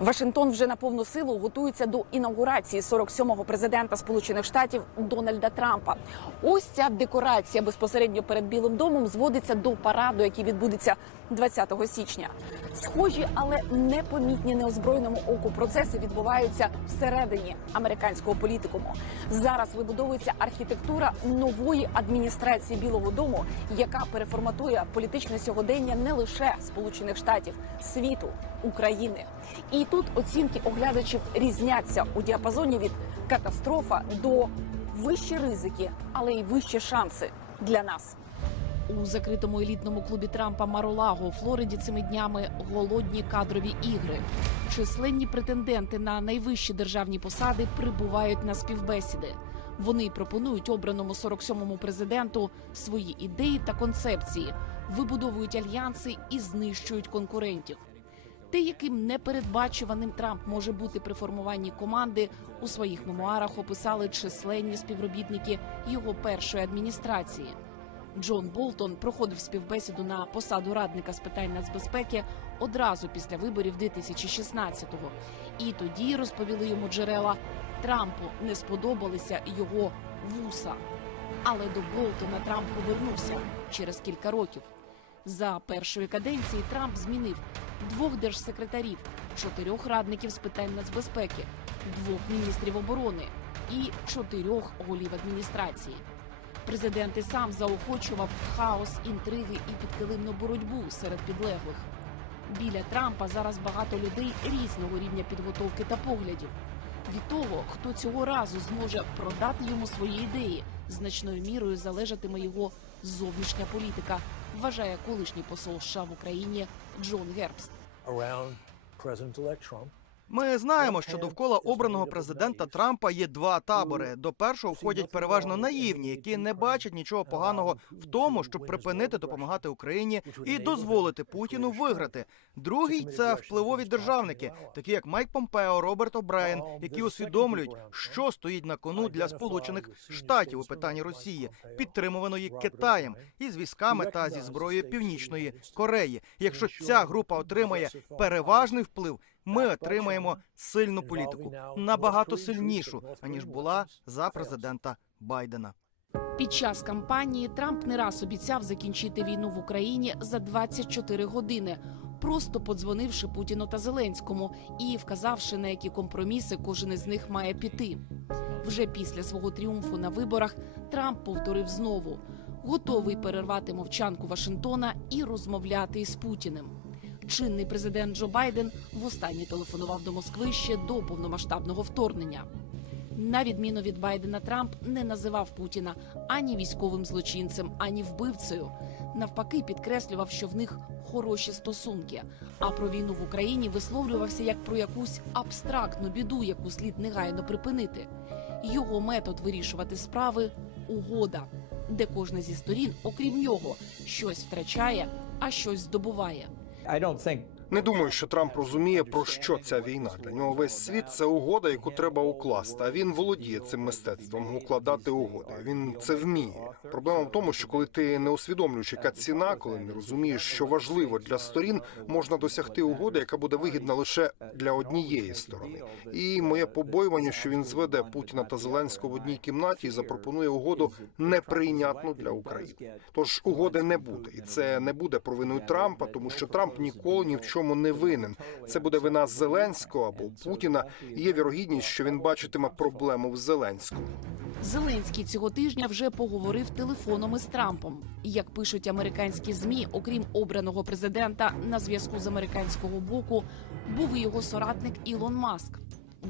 Вашингтон вже на повну силу готується до інаугурації 47-го президента Сполучених Штатів Дональда Трампа. Ось ця декорація безпосередньо перед Білим домом зводиться до параду, який відбудеться 20 січня. Схожі, але непомітні неозброєному оку процеси відбуваються всередині американського політикуму. Зараз вибудовується архітектура нової адміністрації Білого Дому, яка переформатує політичне сьогодення не лише Сполучених Штатів, світу, України. І тут оцінки оглядачів різняться у діапазоні від катастрофа до вищі ризики, але й вищі шанси для нас. У закритому елітному клубі Трампа Маролаго у Флориді цими днями голодні кадрові ігри. Численні претенденти на найвищі державні посади прибувають на співбесіди. Вони пропонують обраному 47-му президенту свої ідеї та концепції, вибудовують альянси і знищують конкурентів. Те, яким непередбачуваним Трамп може бути при формуванні команди, у своїх мемуарах описали численні співробітники його першої адміністрації. Джон Болтон проходив співбесіду на посаду радника з питань нацбезпеки одразу після виборів 2016-го. І тоді розповіли йому джерела Трампу не сподобалися його вуса. Але до Болтона Трамп повернувся через кілька років. За першої каденції Трамп змінив двох держсекретарів, чотирьох радників з питань нацбезпеки, двох міністрів оборони і чотирьох голів адміністрації. Президент і сам заохочував хаос, інтриги і підкилимну боротьбу серед підлеглих. Біля Трампа зараз багато людей різного рівня підготовки та поглядів. Від того, хто цього разу зможе продати йому свої ідеї, значною мірою залежатиме його зовнішня політика, вважає колишній посол США в Україні Джон Гербст. Ми знаємо, що довкола обраного президента Трампа є два табори. До першого входять переважно наївні, які не бачать нічого поганого в тому, щоб припинити допомагати Україні і дозволити Путіну виграти. Другий це впливові державники, такі як Майк Помпео, Роберт О'Брайен, які усвідомлюють, що стоїть на кону для Сполучених Штатів у питанні Росії, підтримуваної Китаєм із військами та зі зброєю Північної Кореї. Якщо ця група отримає переважний вплив, ми отримаємо сильну політику набагато сильнішу аніж була за президента Байдена. Під час кампанії Трамп не раз обіцяв закінчити війну в Україні за 24 години, просто подзвонивши Путіну та Зеленському і вказавши на які компроміси кожен із них має піти. Вже після свого тріумфу на виборах Трамп повторив знову, готовий перервати мовчанку Вашингтона і розмовляти із Путіним. Чинний президент Джо Байден востаннє телефонував до Москви ще до повномасштабного вторгнення. На відміну від Байдена, Трамп не називав Путіна ані військовим злочинцем, ані вбивцею. Навпаки, підкреслював, що в них хороші стосунки. А про війну в Україні висловлювався як про якусь абстрактну біду, яку слід негайно припинити. Його метод вирішувати справи угода, де кожна зі сторін, окрім нього, щось втрачає, а щось здобуває. I don't think Не думаю, що Трамп розуміє про що ця війна. Для нього весь світ це угода, яку треба укласти. А він володіє цим мистецтвом укладати угоди. Він це вміє. Проблема в тому, що коли ти не усвідомлюєш, яка ціна, коли не розумієш, що важливо для сторін, можна досягти угоди, яка буде вигідна лише для однієї сторони. І моє побоювання, що він зведе Путіна та Зеленського в одній кімнаті і запропонує угоду неприйнятну для України. Тож угоди не буде, і це не буде провиною Трампа, тому що Трамп ніколи ні в чому не винен. Це буде вина Зеленського або Путіна. І є вірогідність, що він бачитиме проблему в Зеленському. Зеленський цього тижня вже поговорив телефоном із Трампом. Як пишуть американські змі, окрім обраного президента, на зв'язку з американського боку був і його соратник Ілон Маск.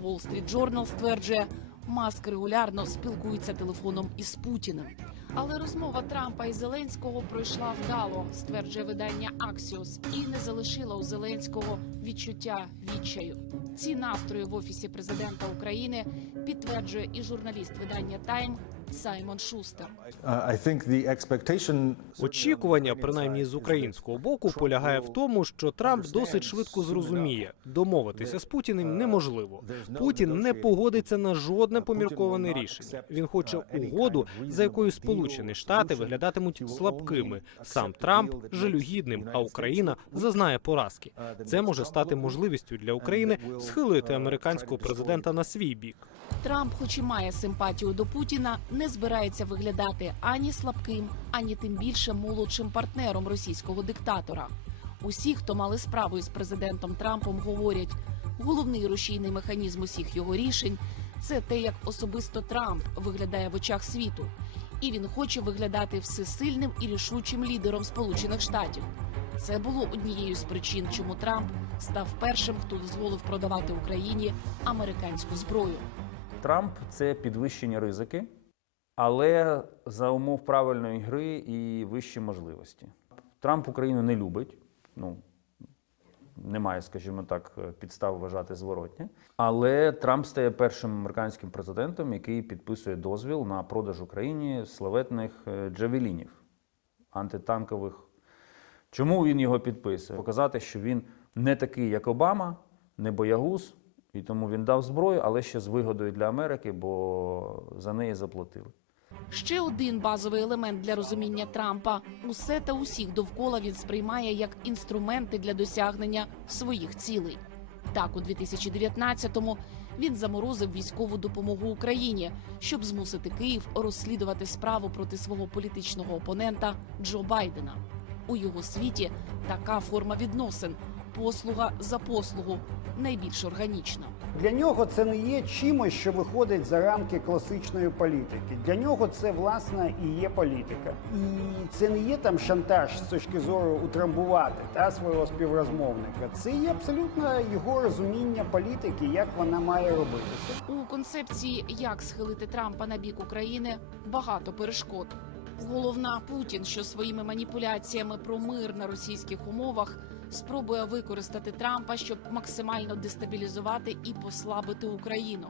Wall Street Journal стверджує, Маск регулярно спілкується телефоном із Путіним. Але розмова Трампа і Зеленського пройшла вдало, стверджує видання Аксіус, і не залишила у Зеленського відчуття відчаю. Ці настрої в офісі президента України підтверджує і журналіст видання Тайм Саймон Шустер. Uh, I think the expectation Очікування, принаймні з українського боку, полягає в тому, що Трамп досить швидко зрозуміє, домовитися з Путіним неможливо. Путін не погодиться на жодне помірковане рішення. Він хоче угоду, за якою Сполучені Штати виглядатимуть слабкими. Сам Трамп жалюгідним, а Україна зазнає поразки. Це може стати можливістю для України схилити американського президента на свій бік. Трамп, хоч і має симпатію до Путіна, не збирається виглядати ані слабким, ані тим більше молодшим партнером російського диктатора. Усі, хто мали справу із президентом Трампом, говорять, головний рушійний механізм усіх його рішень це те, як особисто Трамп виглядає в очах світу, і він хоче виглядати всесильним і рішучим лідером Сполучених Штатів. Це було однією з причин, чому Трамп став першим, хто дозволив продавати Україні американську зброю. Трамп це підвищення ризики, але за умов правильної гри і вищі можливості. Трамп Україну не любить. Ну немає, скажімо так, підстав вважати зворотнє. Але Трамп стає першим американським президентом, який підписує дозвіл на продаж Україні славетних е, джавелінів антитанкових. Чому він його підписує? Показати, що він не такий, як Обама, не боягуз, і тому він дав зброю, але ще з вигодою для Америки, бо за неї заплатили. Ще один базовий елемент для розуміння Трампа: усе та усіх довкола він сприймає як інструменти для досягнення своїх цілей. Так, у 2019-му він заморозив військову допомогу Україні, щоб змусити Київ розслідувати справу проти свого політичного опонента Джо Байдена. У його світі така форма відносин послуга за послугу найбільш органічна. Для нього це не є чимось, що виходить за рамки класичної політики. Для нього це власне і є політика. І це не є там шантаж з точки зору утрамбувати та свого співрозмовника. Це є абсолютно його розуміння політики, як вона має робитися. У концепції, як схилити Трампа на бік України, багато перешкод. Головна Путін, що своїми маніпуляціями про мир на російських умовах спробує використати Трампа, щоб максимально дестабілізувати і послабити Україну.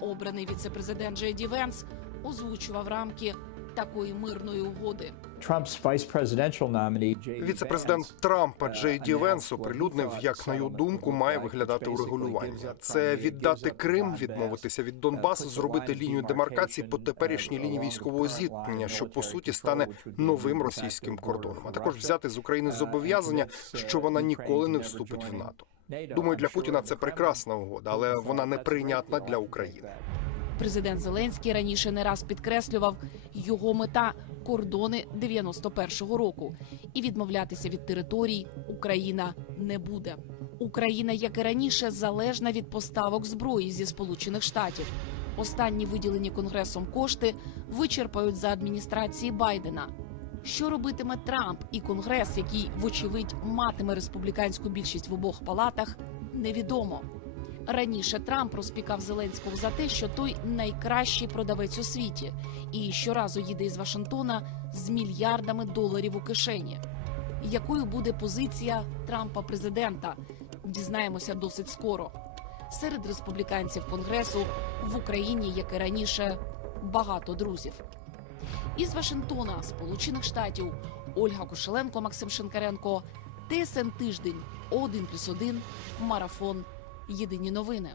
Обраний віцепрезидент Джей Ді Венс озвучував рамки такої мирної угоди. Trump's vice presidential nominee, J.D. Віце-президент Трампа Джей Ді Венс оприлюднив, як на його думку має виглядати урегулювання. Це віддати Крим, відмовитися від Донбасу, зробити лінію демаркації по теперішній лінії військового зіткнення, що по суті стане новим російським кордоном. А також взяти з України зобов'язання, що вона ніколи не вступить в НАТО. Думаю, для Путіна це прекрасна угода, але вона неприйнятна для України. Президент Зеленський раніше не раз підкреслював його мета кордони 91-го року, і відмовлятися від територій Україна не буде. Україна, як і раніше, залежна від поставок зброї зі Сполучених Штатів. Останні виділені конгресом кошти вичерпають за адміністрації Байдена. Що робитиме Трамп і конгрес, який, вочевидь, матиме республіканську більшість в обох палатах, невідомо. Раніше Трамп розпікав Зеленського за те, що той найкращий продавець у світі, і щоразу їде із Вашингтона з мільярдами доларів у кишені. Якою буде позиція Трампа президента? Дізнаємося досить скоро. Серед республіканців конгресу в Україні, як і раніше, багато друзів. Із Вашингтона, Сполучених Штатів, Ольга Кошеленко, Максим Шинкаренко, ТСН Тиждень, 1+,1, Марафон. Єдині новини.